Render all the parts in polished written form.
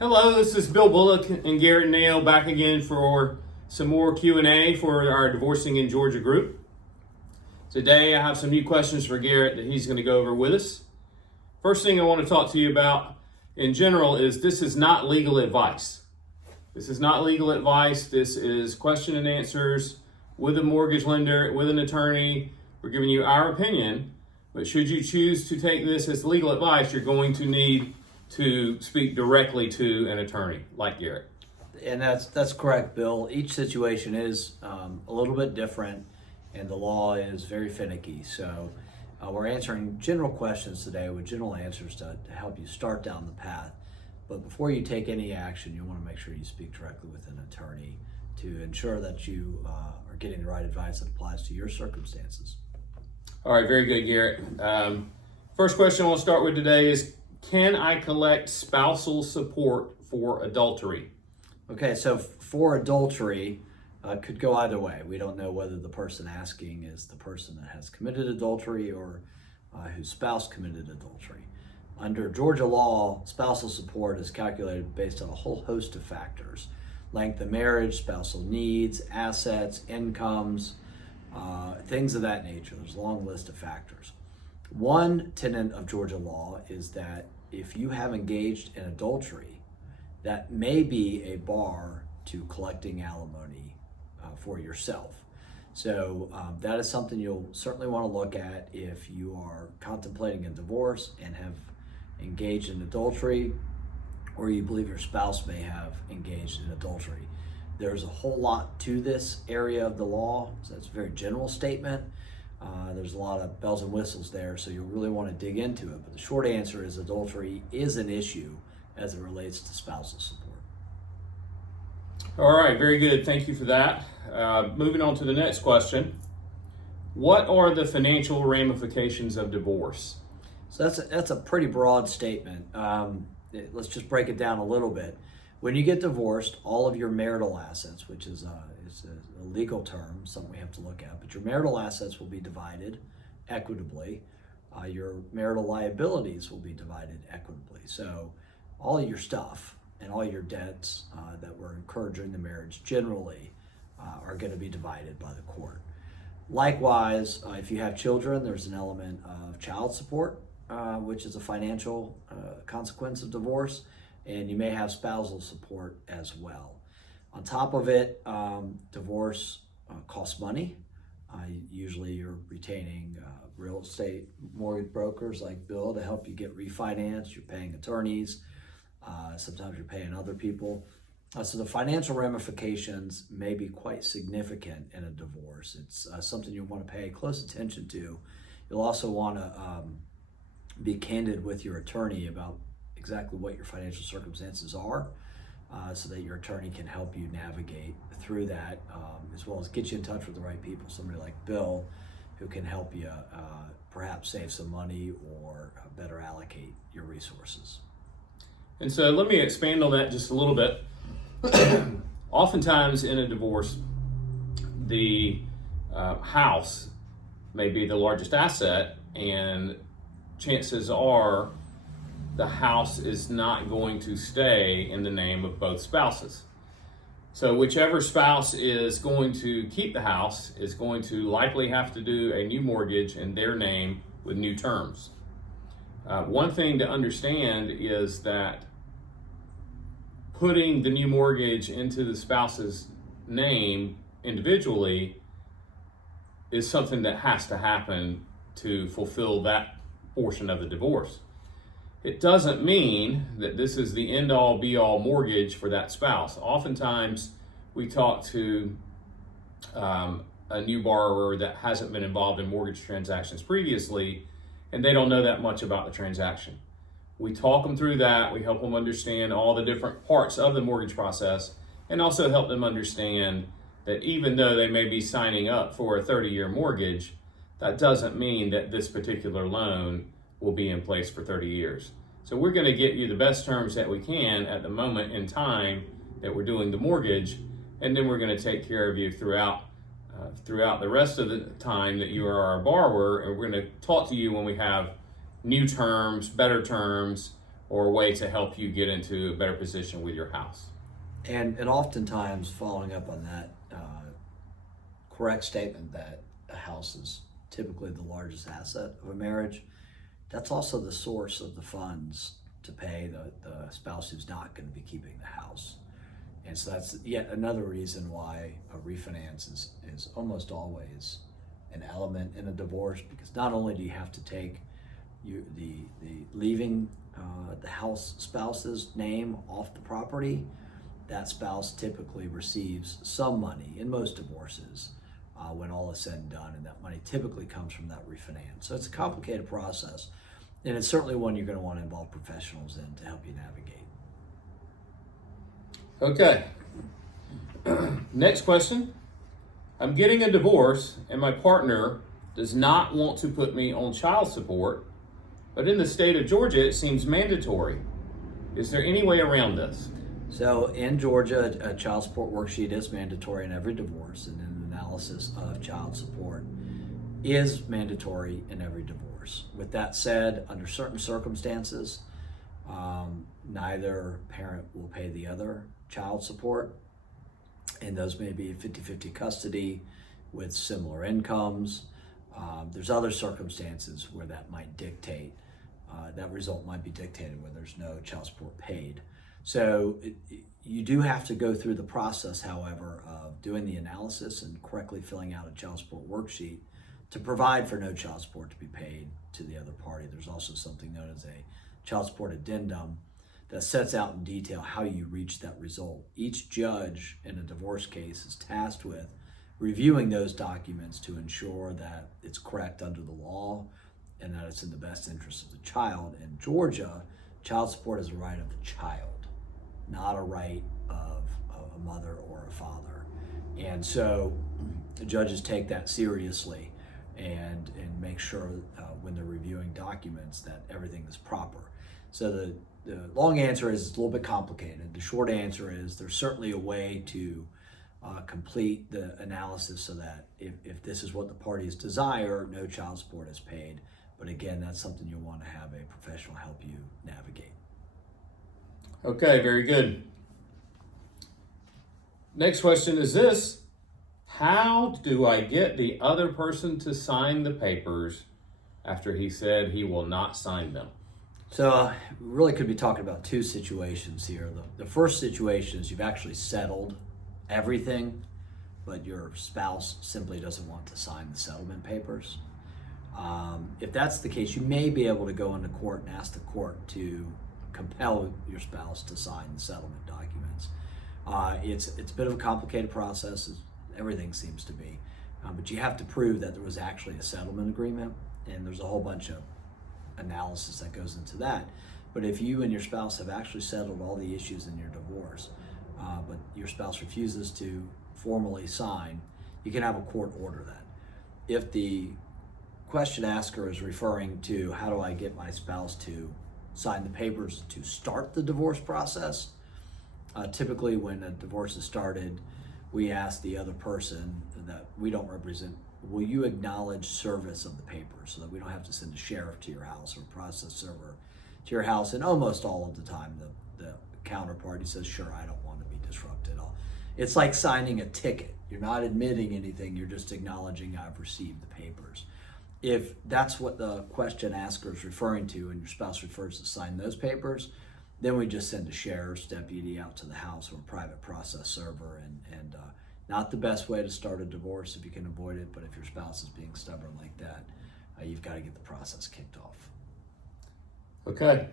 Hello, this is Bill Bulloch and Garrett Nail back again for some more Q&A for our Divorcing in Georgia group. Today I have some new questions for Garrett that he's going to go over with us. First thing I want to talk to you about in general is this is not legal advice. This is not legal advice. This is question and answers with a mortgage lender, with an attorney. We're giving you our opinion, but should you choose to take this as legal advice, you're going to need to speak directly to an attorney like Garrett. And that's correct, Bill. Each situation is a little bit different, and the law is very finicky. So we're answering general questions today with general answers to help you start down the path. But before you take any action, you want to make sure you speak directly with an attorney to ensure that you are getting the right advice that applies to your circumstances. All right, very good, Garrett. First question I want to start with today is, can I collect spousal support for adultery? Okay, so for adultery, could go either way. We don't know whether the person asking is the person that has committed adultery or whose spouse committed adultery. Under Georgia law, spousal support is calculated based on a whole host of factors: length of marriage, spousal needs, assets, incomes, things of that nature. There's a long list of factors. One tenet of Georgia law is that if you have engaged in adultery, that may be a bar to collecting alimony for yourself. So that is something you'll certainly want to look at if you are contemplating a divorce and have engaged in adultery, or you believe your spouse may have engaged in adultery. There's a whole lot to this area of the law, so that's a very general statement. There's a lot of bells and whistles there, so you'll really want to dig into it. But the short answer is adultery is an issue as it relates to spousal support. All right, very good. Thank you for that. Moving on to the next question. What are the financial ramifications of divorce? So that's a pretty broad statement. Let's just break it down a little bit. When you get divorced, all of your marital assets, which is a legal term, something we have to look at, but your marital assets will be divided equitably. Your marital liabilities will be divided equitably. So all of your stuff and all your debts that were incurred during the marriage generally are going to be divided by the court. Likewise, if you have children, there's an element of child support, which is a financial consequence of divorce, and you may have spousal support as well. On top of it, divorce costs money. Usually you're retaining real estate mortgage brokers like Bill to help you get refinanced. You're paying attorneys. Sometimes you're paying other people. So the financial ramifications may be quite significant in a divorce. It's something you want to pay close attention to. You'll also want to be candid with your attorney about exactly what your financial circumstances are, so that your attorney can help you navigate through that, as well as get you in touch with the right people, somebody like Bill, who can help you perhaps save some money or better allocate your resources. And so let me expand on that just a little bit. Oftentimes in a divorce, the house may be the largest asset, and chances are the house is not going to stay in the name of both spouses. So whichever spouse is going to keep the house is going to likely have to do a new mortgage in their name with new terms. One thing to understand is that putting the new mortgage into the spouse's name individually is something that has to happen to fulfill that portion of the divorce. It doesn't mean that this is the end-all be-all mortgage for that spouse. Oftentimes we talk to a new borrower that hasn't been involved in mortgage transactions previously, and they don't know that much about the transaction. We talk them through that. We help them understand all the different parts of the mortgage process, and also help them understand that even though they may be signing up for a 30-year mortgage, that doesn't mean that this particular loan will be in place for 30 years. So we're going to get you the best terms that we can at the moment in time that we're doing the mortgage, and then we're going to take care of you throughout the rest of the time that you are our borrower, and we're going to talk to you when we have new terms, better terms, or a way to help you get into a better position with your house. And oftentimes, following up on that correct statement that a house is typically the largest asset of a marriage, that's also the source of the funds to pay the spouse who's not going to be keeping the house. And so that's yet another reason why a refinance is almost always an element in a divorce, because not only do you have to take the leaving the house spouse's name off the property, that spouse typically receives some money in most divorces when all is said and done, and that money typically comes from that refinance. So it's a complicated process, and it's certainly one you're going to want to involve professionals in to help you navigate. Okay. Next question. I'm getting a divorce and my partner does not want to put me on child support, but in the state of Georgia it seems mandatory. Is there any way around this? So in Georgia, a child support worksheet is mandatory in every divorce, and an analysis of child support is mandatory in every divorce. With that said, under certain circumstances, neither parent will pay the other child support, and those may be 50-50 custody with similar incomes. There's other circumstances where that might dictate, that result might be dictated where there's no child support paid. So you do have to go through the process, however, of doing the analysis and correctly filling out a child support worksheet to provide for no child support to be paid to the other party. There's also something known as a child support addendum that sets out in detail how you reach that result. Each judge in a divorce case is tasked with reviewing those documents to ensure that it's correct under the law and that it's in the best interest of the child. In Georgia, child support is a right of the child, not a right of a mother or a father. And so the judges take that seriously and make sure when they're reviewing documents that everything is proper. So the long answer is it's a little bit complicated. The short answer is there's certainly a way to complete the analysis so that if this is what the parties desire, no child support is paid. But again, that's something you'll want to have a professional help you navigate. Okay, very good. Next question is this. How do I get the other person to sign the papers after he said he will not sign them? So we really could be talking about two situations here. The first situation is you've actually settled everything, but your spouse simply doesn't want to sign the settlement papers. If that's the case, you may be able to go into court and ask the court to compel your spouse to sign the settlement documents. It's a bit of a complicated process, as everything seems to be, but you have to prove that there was actually a settlement agreement, and there's a whole bunch of analysis that goes into that. But if you and your spouse have actually settled all the issues in your divorce, but your spouse refuses to formally sign, you can have a court order that. If the question asker is referring to how do I get my spouse to sign the papers to start the divorce process, typically when a divorce is started, we ask the other person that we don't represent, will you acknowledge service of the papers so that we don't have to send a sheriff to your house or a process server to your house? And almost all of the time, the counterparty says, sure, I don't want to be disrupted. It's like signing a ticket. You're not admitting anything, you're just acknowledging I've received the papers. If that's what the question asker is referring to and your spouse refers to sign those papers, then we just send a sheriff's deputy out to the house or a private process server, and not the best way to start a divorce if you can avoid it, but if your spouse is being stubborn like that, you've got to get the process kicked off. Okay.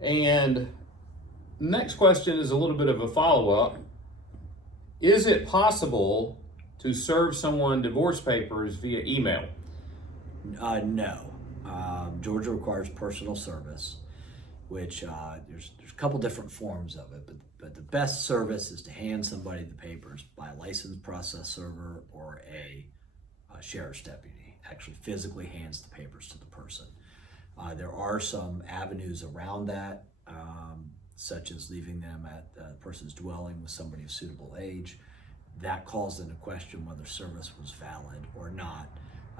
And next question is a little bit of a follow-up. Is it possible to serve someone divorce papers via email? No. Georgia requires personal service, which there's a couple different forms of it, but the best service is to hand somebody the papers by a licensed process server or a sheriff's deputy. Actually physically hands the papers to the person. There are some avenues around that, such as leaving them at the person's dwelling with somebody of suitable age. That calls into question whether service was valid or not.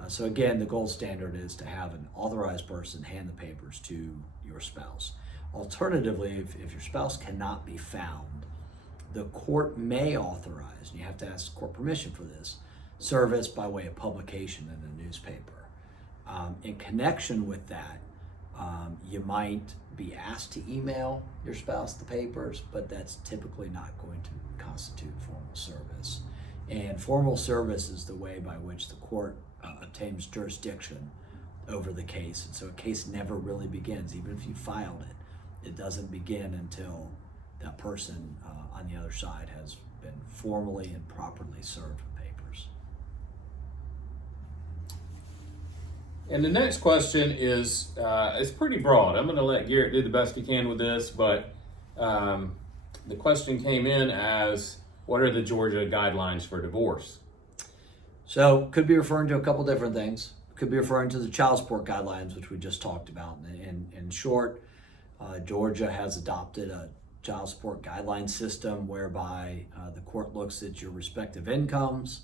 So again, the gold standard is to have an authorized person hand the papers to your spouse. Alternatively, if your spouse cannot be found, the court may authorize, and you have to ask court permission for this, service by way of publication in a newspaper. In connection with that, you might be asked to email your spouse the papers, but that's typically not going to constitute formal service. And formal service is the way by which the court obtains jurisdiction over the case. And so a case never really begins. Even if you filed it, it doesn't begin until that person on the other side has been formally and properly served with papers. And the next question is it's pretty broad. I'm going to let Garrett do the best he can with this, but the question came in as, what are the Georgia guidelines for divorce? So could be referring to a couple different things. Could be referring to the child support guidelines, which we just talked about. In short, Georgia has adopted a child support guideline system whereby the court looks at your respective incomes,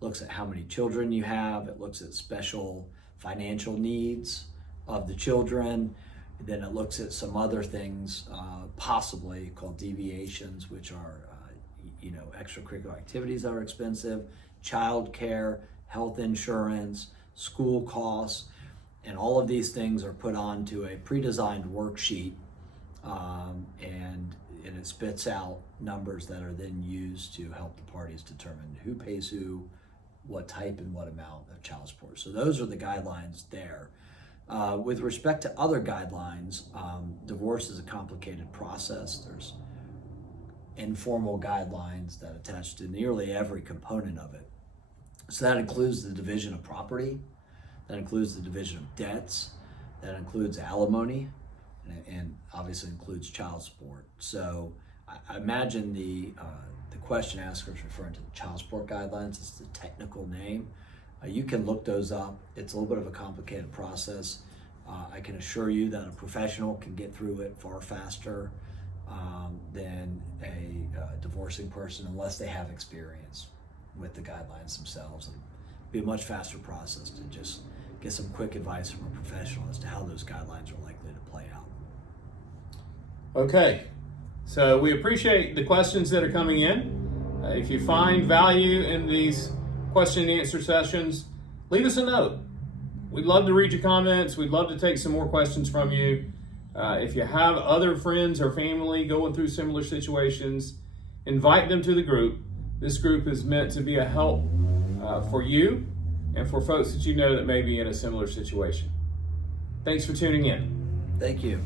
looks at how many children you have, it looks at special financial needs of the children, then it looks at some other things possibly called deviations, which are extracurricular activities that are expensive, child care, health insurance, school costs, and all of these things are put onto a pre-designed worksheet, and it spits out numbers that are then used to help the parties determine who pays who, what type and what amount of child support. So those are the guidelines there. With respect to other guidelines, divorce is a complicated process. There's informal guidelines that attach to nearly every component of it. So that includes the division of property, that includes the division of debts, that includes alimony, and obviously includes child support. So I imagine the question asker is referring to the child support guidelines. It's the technical name. You can look those up. It's a little bit of a complicated process. I can assure you that a professional can get through it far faster than a divorcing person, unless they have experience with the guidelines themselves. It'll be a much faster process to just get some quick advice from a professional as to how those guidelines are likely to play out. Okay, so we appreciate the questions that are coming in. If you find value in these question and answer sessions, leave us a note. We'd love to read your comments. We'd love to take some more questions from you. If you have other friends or family going through similar situations, invite them to the group. This group is meant to be a help for you and for folks that you know that may be in a similar situation. Thanks for tuning in. Thank you.